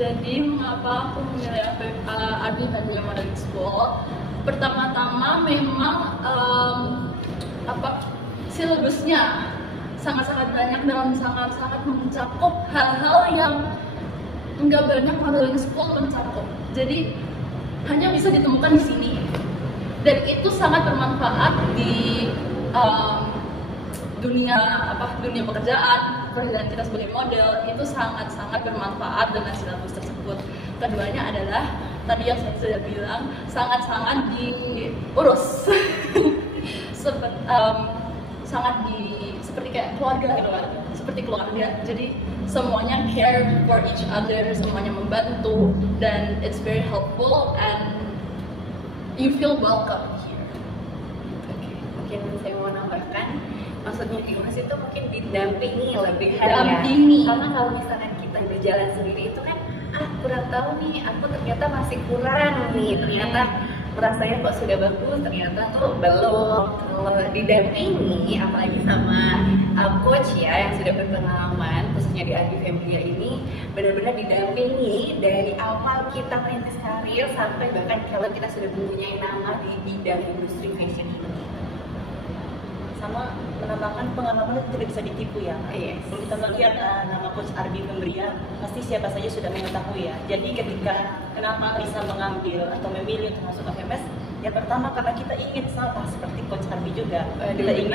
Jadi mengapa aku memilih Adi Family Modeling School? Pertama-tama memang silabusnya sangat-sangat banyak dan sangat-sangat mencakup hal-hal yang nggak banyak modeling school mencakup. Jadi hanya bisa ditemukan di sini dan itu sangat bermanfaat di dunia pekerjaan kita sebagai model. Itu sangat-sangat bermanfaat dengan silabus tersebut. Keduanya adalah tadi yang saya sudah bilang, sangat-sangat diurus seperti kayak keluarga gitu kan, seperti keluarga. Jadi semuanya care for each other, semuanya membantu, dan it's very helpful and you feel welcome here. Mungkin saya mau nambahkan, maksudnya Dimas itu mungkin didampingi lebih Dampingi. Karena kalau misalkan kita berjalan sendiri itu kan kurang tahu nih, aku ternyata masih kurang nih, ternyata merasanya kok sudah bagus, ternyata tuh belum. Kalau didampingi, apalagi sama coach ya yang sudah berpengalaman, khususnya di Adi Family ini, benar-benar didampingi dari awal kita merintis karir sampai bahkan kalau kita sudah mempunyai nama di bidang industri fashion ini. Sama menambahkan pengalaman itu tidak bisa ditipu ya. Yes. Kalau kita melihat nama Coach Ardi Pemberian, pasti siapa saja sudah mengetahui ya. Jadi ketika kenapa bisa mengambil atau memilih untuk masuk ke FMS, yang pertama karena kita ingin sama seperti Coach Ardi juga. Kita ingin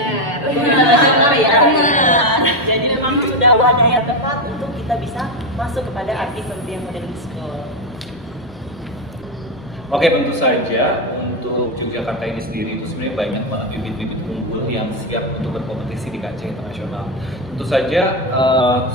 nasional ya. Jadi memang sudah waktunya yang tepat untuk kita bisa masuk kepada Ardi Pemberian Modeling School. Oke, tentu saja untuk Yogyakarta ini sendiri itu sebenarnya banyak banget bibit-bibit unggul yang siap untuk berkompetisi di kancah internasional. Tentu saja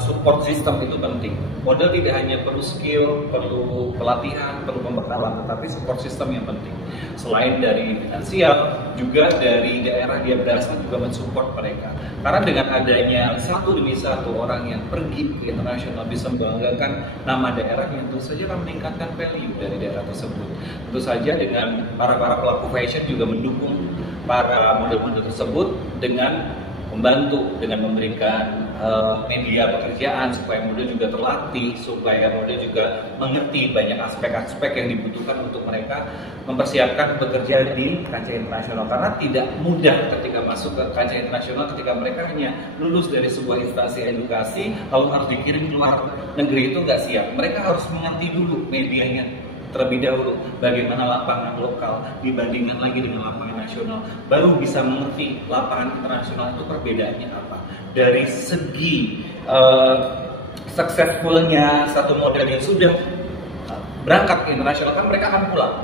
support system itu penting. Model tidak hanya perlu skill, perlu pelatihan, perlu pembekalan, tetapi support system yang penting. Selain dari finansial, juga dari daerah dia berasal juga mensupport mereka. Karena dengan adanya satu demi satu orang yang pergi ke internasional bisa membanggakan nama daerahnya, tentu saja akan meningkatkan value dari daerah tersebut. Tentu saja dengan para pelaku fashion juga mendukung para model-model tersebut dengan membantu, dengan memberikan media pekerjaan supaya model juga terlatih, supaya model juga mengerti banyak aspek-aspek yang dibutuhkan untuk mereka mempersiapkan bekerja di kancah internasional. Karena tidak mudah ketika masuk ke kancah internasional ketika mereka hanya lulus dari sebuah instansi edukasi lalu harus dikirim ke luar negeri, itu nggak siap. Mereka harus mengerti dulu medianya terlebih dahulu, bagaimana lapangan lokal dibandingkan lagi dengan lapangan nasional, baru bisa mengerti lapangan internasional itu perbedaannya apa. Dari segi successfulnya satu model yang sudah berangkat ke internasional, kan mereka akan pulang,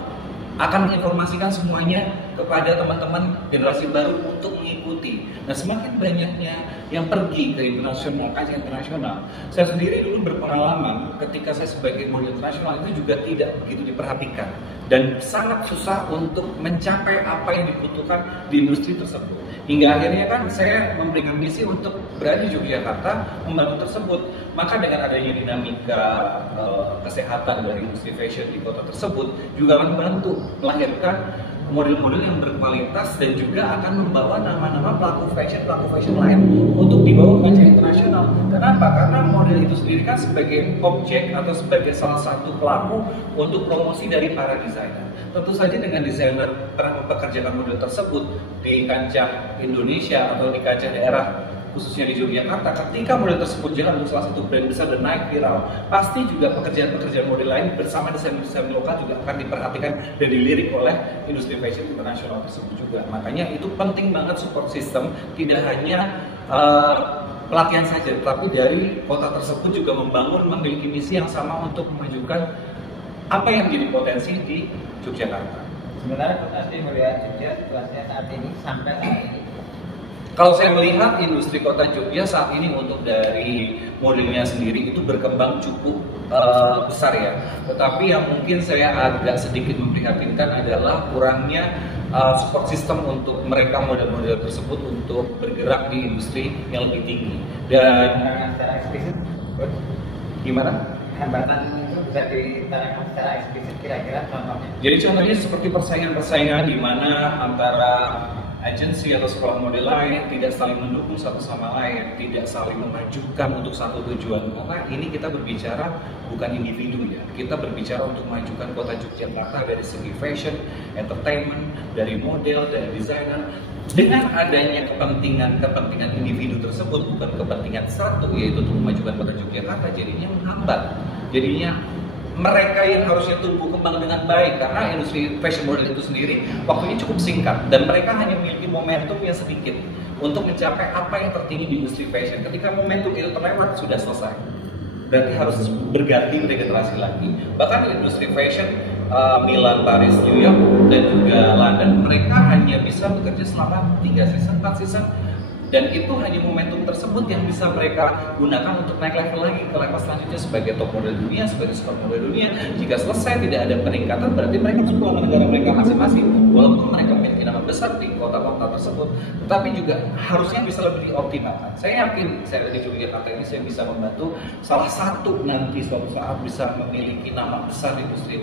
akan menginformasikan semuanya kepada teman-teman generasi baru untuk mengikuti. Nah, semakin banyaknya yang pergi ke internasional, kancah internasional. Saya sendiri dulu berpengalaman ketika saya sebagai model internasional itu juga tidak begitu diperhatikan dan sangat susah untuk mencapai apa yang dibutuhkan di industri tersebut. Hingga akhirnya kan saya memberikan misi untuk berada di Yogyakarta membantu tersebut. Maka dengan adanya dinamika kesehatan dari industri fashion di kota tersebut juga akan membantu melahirkan model-model yang berkualitas dan juga akan membawa nama-nama pelaku fashion lain untuk dibawa ke kancah internasional. Kenapa? Karena model itu sendiri kan sebagai objek atau sebagai salah satu pelaku untuk promosi dari para desainer. Tentu saja dengan desainer pernah mempekerjakan model tersebut di kancah Indonesia atau di kancah daerah khususnya di Yogyakarta, ketika model tersebut jalan untuk salah satu brand besar dan naik viral, pasti juga pekerjaan-pekerjaan model lain bersama desainer-desainer lokal juga akan diperhatikan dan dilirik oleh industri fashion internasional tersebut juga. Makanya itu penting banget support system, tidak hanya pelatihan saja, tetapi dari kota tersebut juga memiliki misi yang sama untuk memajukan apa yang menjadi potensi di Yogyakarta. Sebenarnya Coach Adi melihat Jogja situasinya saat ini sampai saat ini Kalau saya melihat industri kota Jogja saat ini untuk dari modelnya sendiri itu berkembang cukup besar ya. Tetapi yang mungkin saya agak sedikit memprihatinkan adalah kurangnya support system untuk mereka model-model tersebut untuk bergerak di industri yang lebih tinggi. Dan secara eksplisit, gimana? hambatan itu bisa diterangkan secara eksplisit kira-kira contohnya. Jadi contohnya seperti persaingan-persaingan di mana antara agensi atau sekolah model lain tidak saling mendukung satu sama lain, tidak saling memajukan untuk satu tujuan. Karena ini kita berbicara bukan individu ya, kita berbicara untuk memajukan kota Yogyakarta dari segi fashion, entertainment, dari model, dari desainer. Dengan adanya kepentingan individu tersebut, bukan kepentingan satu, yaitu untuk memajukan kota Yogyakarta, jadinya menghambat. Jadinya mereka yang harusnya tumbuh kembang dengan baik, karena industri fashion model itu sendiri waktunya cukup singkat dan mereka hanya memiliki momentum yang sedikit untuk mencapai apa yang tertinggi di industri fashion. Ketika momentum itu terlewat, sudah selesai, berarti harus berganti regenerasi lagi. Bahkan industri fashion Milan, Paris, New York, dan juga London, mereka hanya bisa bekerja selama 3 season, 4 season. Dan itu hanya momentum tersebut yang bisa mereka gunakan untuk naik level lagi ke level selanjutnya sebagai top model dunia, sebagai super model dunia. Jika selesai tidak ada peningkatan, berarti mereka harus pulang ke negara mereka masing-masing. Walaupun mereka memiliki nama besar di kota-kota tersebut, tetapi juga harusnya bisa lebih dioptimalkan. Saya yakin saya di Yogyakarta ini saya bisa membantu salah satu nanti suatu saat bisa memiliki nama besar di industri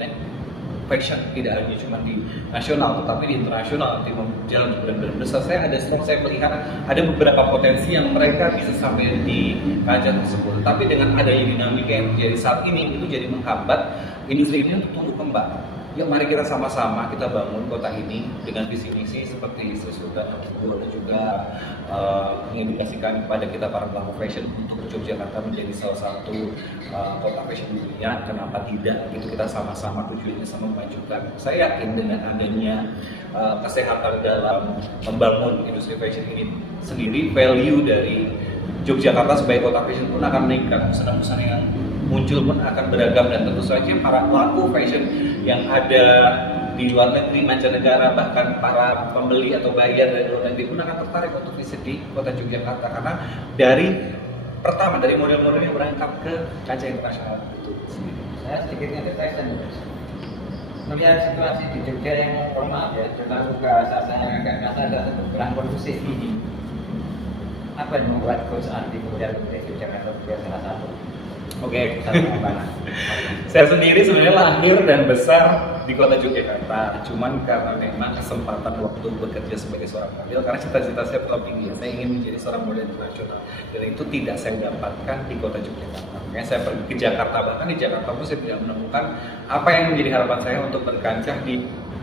fashion, tidak hanya cuma di nasional tetapi di internasional, nanti jalan benar-benar besar. Saya melihat ada beberapa potensi yang mereka bisa sampai di kancah tersebut, tapi dengan adanya dinamika yang terjadi saat ini itu jadi menghambat industri ini untuk tumbuh kembang. Yuk mari kita sama-sama kita bangun kota ini dengan visi misi seperti sudah dan juga mengedukasikan kepada kita para pelaku fashion untuk Yogyakarta menjadi salah satu kota fashion dunia. Kenapa tidak? Itu kita sama-sama tujuannya sama memajukan. Saya yakin dengan adanya kesehatan dalam membangun industri fashion ini sendiri, value dari Yogyakarta sebagai kota fashion pun akan meningkat. Pesan-pesan yang muncul pun akan beragam, dan tentu saja para pelaku fashion yang ada di luar negeri, mancanegara, bahkan para pembeli atau buyer dari luar negeri pun akan tertarik untuk visit di kota Yogyakarta, karena dari model-model yang berangkat ke kancah internasional itu sendiri. Saya sedikit ngedeteksi melihat situasi di Jogja yang maaf ya, termasuk bahasa saya agak kasar dan kurang kondusif ini. Apa yang membuat Coach Ardi kemudian menjadi Yogyakarta sebagai salah satu? Oke. Saya sendiri sebenarnya lahir dan besar di kota Yogyakarta, cuman karena memang kesempatan waktu bekerja sebagai seorang model, karena cita-cita saya tetap tinggi, saya ingin menjadi seorang model internasional, dan itu tidak saya dapatkan di kota Yogyakarta. Makanya saya pergi ke Jakarta, bahkan di Jakarta pun saya tidak menemukan apa yang menjadi harapan saya untuk berkancah di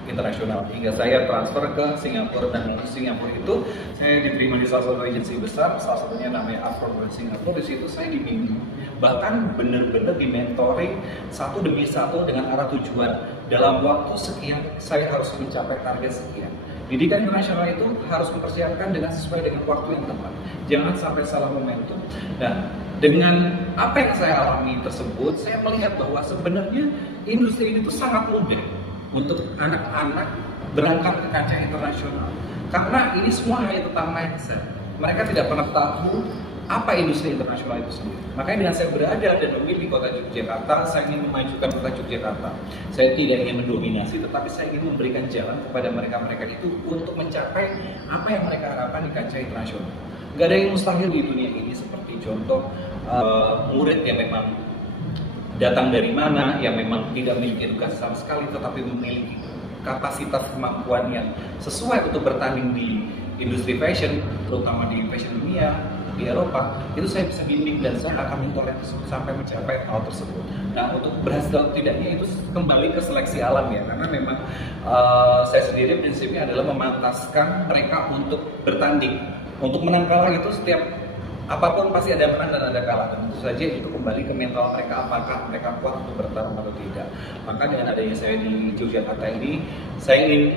internasional, hingga saya transfer ke Singapura. Dan di Singapura itu saya diterima di salah satu agensi besar, salah satunya namanya Afro Brand Singapura. Di situ saya dibimbing, bahkan benar-benar di-mentoring satu demi satu dengan arah tujuan. Dalam waktu sekian saya harus mencapai target sekian. Didikan internasional itu harus mempersiapkan dengan sesuai dengan waktu yang tepat. Jangan sampai salah momentum. Dan dengan apa yang saya alami tersebut, saya melihat bahwa sebenarnya industri ini tuh sangat mudah untuk anak-anak berangkat ke kancah internasional, karena ini semua hanya tentang mindset. Mereka tidak pernah tahu apa industri internasional itu sendiri. Makanya dengan saya berada dan memilih kota Yogyakarta, saya ingin memajukan kota Yogyakarta. Saya tidak ingin mendominasi, tetapi saya ingin memberikan jalan kepada mereka-mereka itu untuk mencapai apa yang mereka harapkan di kancah internasional. Gak ada yang mustahil di dunia ini, seperti contoh murid yang memang datang dari mana, yang memang tidak memiliki edukasi sama sekali, tetapi memiliki kapasitas kemampuan yang sesuai untuk bertanding di industri fashion, terutama di fashion dunia, di Eropa, itu saya bisa bimbing dan saya akan mentoring sampai mencapai hal tersebut. Nah, untuk berhasil atau tidaknya itu kembali ke seleksi alam ya, karena memang saya sendiri prinsipnya adalah memantaskan mereka untuk bertanding. Untuk menang kalah itu setiap apapun pasti ada menang dan ada kalah, dan tentu saja itu kembali ke mental mereka, apakah mereka kuat untuk bertarung atau tidak. Maka dengan adanya saya di Yogyakarta ini, saya ingin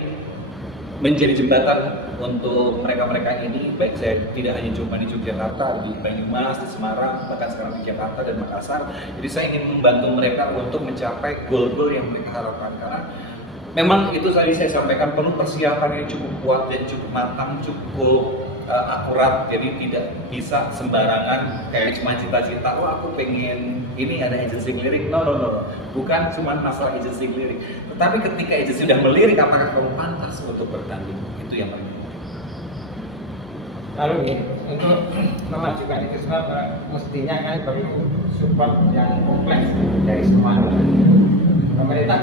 menjadi jembatan untuk mereka-mereka ini, baik saya tidak hanya cuma di Yogyakarta, di Banyumas, di Semarang, bahkan sekarang di Jakarta dan Makassar. Jadi saya ingin membantu mereka untuk mencapai goal-goal yang mereka harapkan, karena memang itu tadi saya sampaikan perlu persiapan yang cukup kuat dan cukup matang, cukup akurat, jadi tidak bisa sembarangan kayak cuma cita-cita, wah aku pengen ini ada agency ngelirik. No, bukan cuma masalah agency ngelirik, tetapi ketika agency sudah melirik, apakah kamu pantas untuk bertanding, itu yang paling penting. Lalu nih, untuk memajukan itu semua mestinya kan perlu support yang kompleks dari semua pemerintah.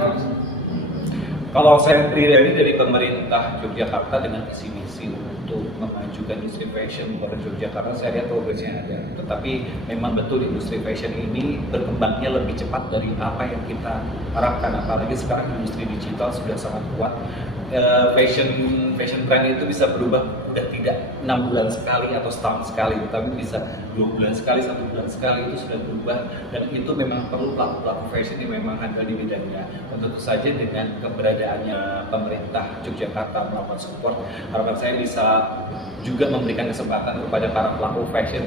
Kalau saya pribadi dari pemerintah Yogyakarta dengan visi misi untuk memajukan industri fashion di Yogyakarta, saya lihat progresnya ada. Tetapi memang betul industri fashion ini berkembangnya lebih cepat dari apa yang kita harapkan. Apalagi sekarang industri digital sudah sangat kuat. Fashion trend itu bisa berubah udah tidak 6 bulan sekali atau setahun sekali, tapi bisa 2 bulan sekali, 1 bulan sekali, itu sudah berubah. Dan itu memang perlu pelaku fashion yang memang handal di bidangnya. Tentu saja dengan keberadaannya pemerintah Yogyakarta melakukan support, harapan saya bisa juga memberikan kesempatan kepada para pelaku fashion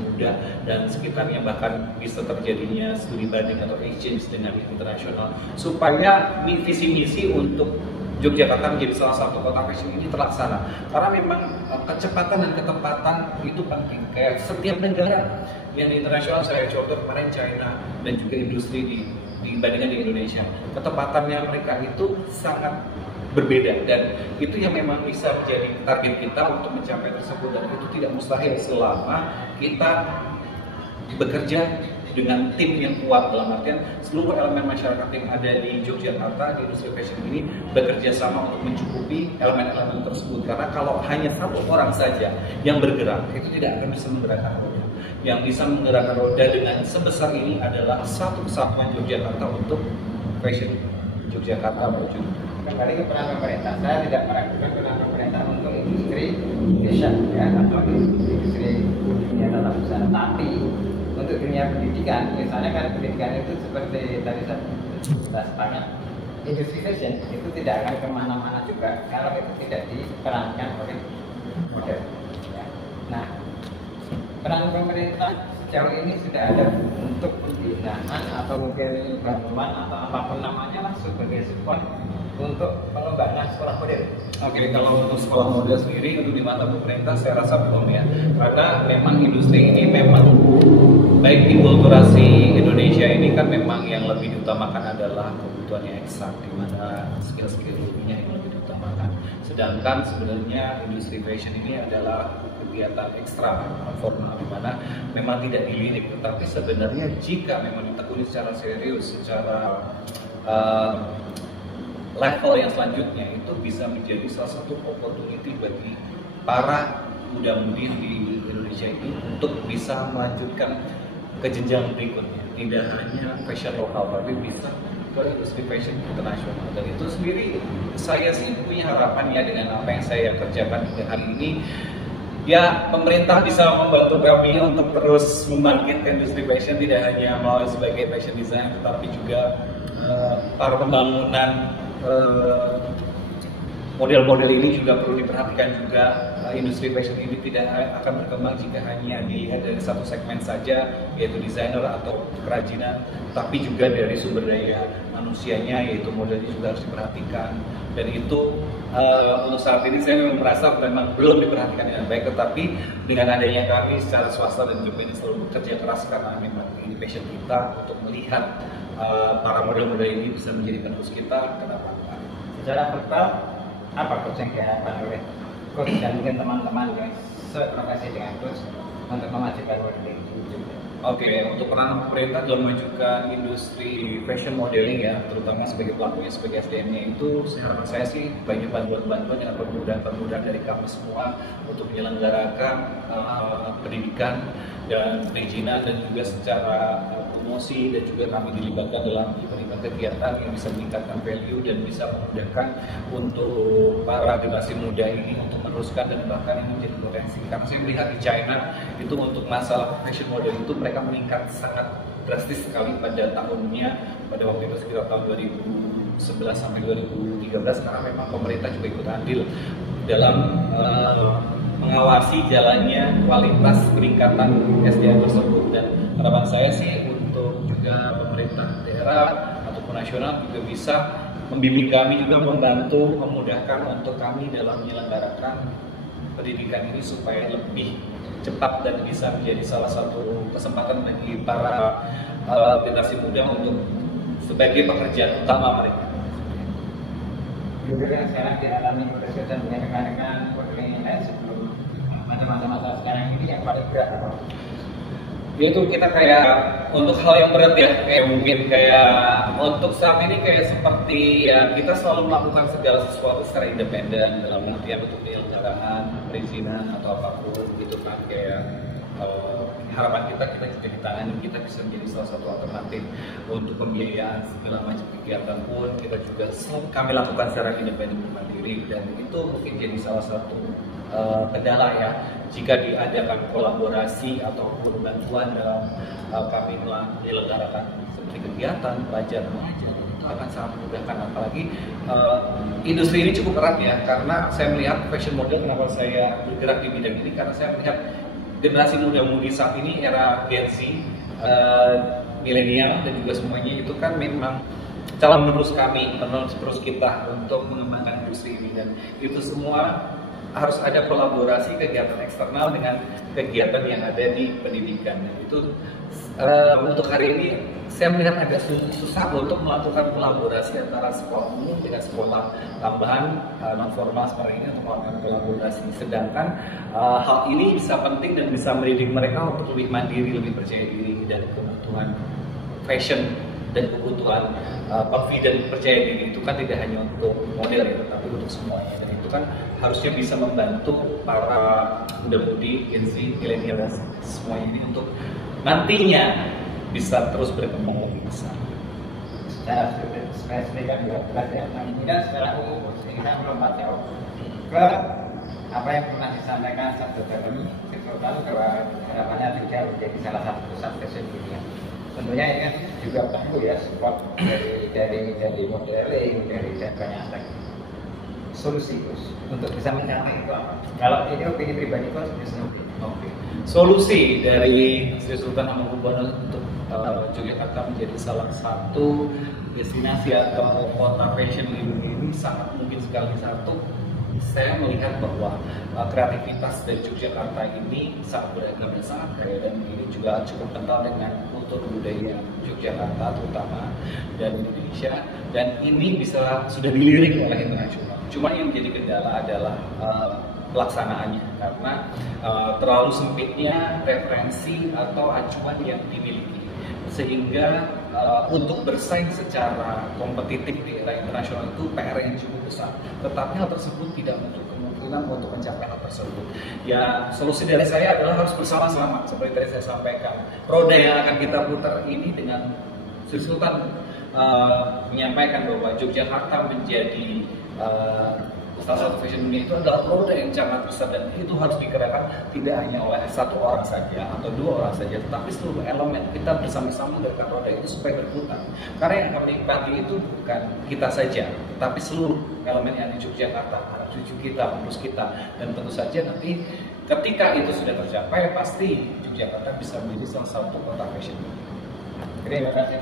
muda dan sekitarnya, bahkan bisa terjadinya studi banding atau exchange dengan internasional, supaya visi misi untuk Yogyakarta menjadi salah satu kota fashion ini terlaksana. Karena memang kecepatan dan ketepatan itu penting. Kayak setiap negara yang di internasional, saya contoh kemarin China dan juga industri dibandingkan di Indonesia, ketepatannya mereka itu sangat berbeda, dan itu yang memang bisa menjadi target kita untuk mencapai tersebut. Dan itu tidak mustahil selama kita bekerja dengan tim yang kuat, dalam artian seluruh elemen masyarakat yang ada di Yogyakarta di industri fashion ini bekerja sama untuk mencukupi elemen-elemen tersebut. Karena kalau hanya satu orang saja yang bergerak, itu tidak akan bisa menggerakkan roda. Yang bisa menggerakkan roda dengan sebesar ini adalah satu kesatuan Yogyakarta untuk fashion Yogyakarta maju. Kembali ke peran pemerintah, saya tidak meragukan peran pemerintah untuk industri fashion ya, atau industri dunia tata busana, tapi untuk dunia pendidikan, misalnya kan pendidikan itu seperti tadi saya sepakat, industri fashion itu tidak akan kemana-mana juga kalau itu tidak diperankan oleh model. Ya. Nah, peran pemerintah sejauh ini sudah ada untuk pembinaan atau mungkin bantuan atau apapun namanya lah sebagai support untuk pengembangan sekolah model. Oke, kalau untuk sekolah model sendiri untuk di mata pemerintah saya rasa belum ya, karena memang industri ini memang baik di kulturasi Indonesia ini kan memang yang lebih diutamakan adalah kebutuhannya eksak, di mana skill-skill ilmiahnya yang lebih diutamakan. Sedangkan sebenarnya industri fashion ini adalah kegiatan ekstra non formal, di mana memang tidak dilirik, tetapi sebenarnya jika memang ditekuni secara serius, secara level yang selanjutnya, itu bisa menjadi salah satu opportunity bagi para muda-mudi di Indonesia ini untuk bisa melanjutkan ke jenjang berikutnya, tidak hanya fashion lokal tapi bisa ke industri fashion internasional. Dan itu sendiri saya sih punya harapan ya, dengan apa yang saya kerjakan hingga hari ini ya, pemerintah bisa membantu kami untuk terus membangkitkan industri fashion, tidak hanya melalui sebagai fashion design tetapi juga para pembangunan model-model ini juga perlu diperhatikan juga. Industri fashion ini tidak akan berkembang jika hanya dilihat dari satu segmen saja, yaitu desainer atau kerajinan, tapi juga dari sumber daya manusianya, yaitu modelnya juga harus diperhatikan. Dan itu untuk saat ini saya memang merasa memang belum diperhatikan dengan baik, tetapi dengan adanya kami secara swasta dan juga ini selalu bekerja keras, karena memang ini passion kita untuk melihat para model-model ini bisa menjadi penerus kita ke depan. Secara total, apa coach yang diharapkan oleh coach dan mungkin teman-teman yang seprofesi dengan coach untuk memajukan modeling? Oke, untuk peran pemerintah dalam memajukan industri fashion modeling ya, terutama sebagai pelakunya, sebagai SDM-nya, itu harapan saya sih banyak bantuan-bantuan dengan permudahan-permudahan dari kami semua untuk menyelenggarakan pendidikan dan perizinan, dan juga secara promosi, dan juga kami dilibatkan dalam event-event kegiatan yang bisa meningkatkan value dan bisa memudahkan untuk para generasi muda ini untuk meneruskan dan bahkan ini menjadi potensi. Karena saya melihat di China itu untuk masalah fashion model itu mereka meningkat sangat drastis sekali pada tahunnya, pada waktu itu sekitar tahun 2011 sampai 2013, karena memang pemerintah juga ikut andil dalam mengawasi jalannya kualitas peningkatan SDM tersebut. Dan harapan saya sih untuk juga pemerintah daerah ataupun nasional juga bisa membimbing kami, juga membantu memudahkan untuk kami dalam menyelenggarakan pendidikan ini supaya lebih cepat dan bisa menjadi salah satu kesempatan bagi para generasi muda untuk sebagai pekerjaan utama mereka. Juga yang sekarang dialami berkaitan dengan rekan-rekan lain sebelum masa-masa sekarang ini yang paling berat apa? Yaitu kita kayak untuk hal yang berat ya, kayak mungkin kayak untuk saat ini kayak seperti ya kita selalu melakukan segala sesuatu secara independen dalam artian untuk penyelenggaraan, perizinan atau apapun gitu kan, kayak harapan kita juga ditangani, kita bisa menjadi salah satu alternatif untuk pembiayaan segala macam kegiatan pun kita juga kami lakukan secara independen dan mandiri, dan itu mungkin jadi salah satu kendala ya jika diadakan kolaborasi ataupun bantuan dalam kami menyelenggarakan seperti kegiatan belajar mengajar, itu akan sangat memudahkan. Apalagi industri ini cukup erat ya, karena saya melihat fashion model, kenapa saya bergerak di bidang ini, karena saya melihat generasi muda-mudi saat ini era Gen Z, milenial dan juga semuanya itu kan memang calon penerus kami, penerus kita untuk mengembangkan industri ini, dan itu semua harus ada kolaborasi kegiatan eksternal dengan kegiatan yang ada di pendidikan. Dan itu untuk hari ini saya melihat agak susah untuk melakukan kolaborasi antara sekolah umum dengan sekolah tambahan non formal seperti ini untuk melakukan kolaborasi. Sedangkan hal ini bisa penting dan bisa mendidik mereka untuk lebih mandiri, lebih percaya diri dari kebutuhan fashion dan kebutuhan confident, percaya diri itu kan tidak hanya untuk model itu, tapi untuk semuanya. Dan itu kan harusnya bisa membantu para muda-mudi, Gen Z, milenial semuanya ini untuk nantinya bisa terus berkembang lebih besar. Secara spesifik kan juga berat ya. Nah ini kan secara umum kita melompat jauh ke apa yang pernah disampaikan Sabtu Dalam lalu bahwa harapannya juga menjadi salah satu pusat fashion dunia. Tentunya ini kan juga perlu ya support dari modeling, dari banyak aspek. Solusi untuk bisa mencapai itu apa? Kalau ini opini pribadi kok Oke. Solusi dari Sri Sultan Hamengkubuwono untuk Yogyakarta menjadi salah satu destinasi atau kota fashion di dunia ini sangat mungkin sekali. Satu, saya melihat bahwa kreativitas dari Yogyakarta ini sangat beragam dan sangat kaya, dan ini juga cukup kental dengan kultur budaya Yogyakarta terutama dan Indonesia, dan ini bisa sudah dilirik oleh internasional. Cuma yang menjadi kendala adalah pelaksanaannya, karena terlalu sempitnya referensi atau acuan yang dimiliki, sehingga untuk bersaing secara kompetitif di era internasional itu PR yang cukup besar. Tetapi hal tersebut tidak menutup kemungkinan untuk mencapai hal tersebut. Ya, solusi dari saya adalah harus bersama-sama. Seperti tadi saya sampaikan, roda yang akan kita putar ini dengan Sri Sultan menyampaikan bahwa Yogyakarta menjadi salah satu fashion dunia itu adalah roda yang sangat besar, dan itu harus digerakkan tidak hanya oleh satu orang saja atau dua orang saja, tetapi seluruh elemen kita bersama-sama menggerakkan roda itu supaya berputar. Karena yang menikmati itu bukan kita saja, tetapi seluruh elemen yang di Yogyakarta, anak cucu kita, penerus kita, dan tentu saja nanti ketika itu sudah tercapai, pasti Yogyakarta bisa menjadi salah satu kota fashion. Terima kasih.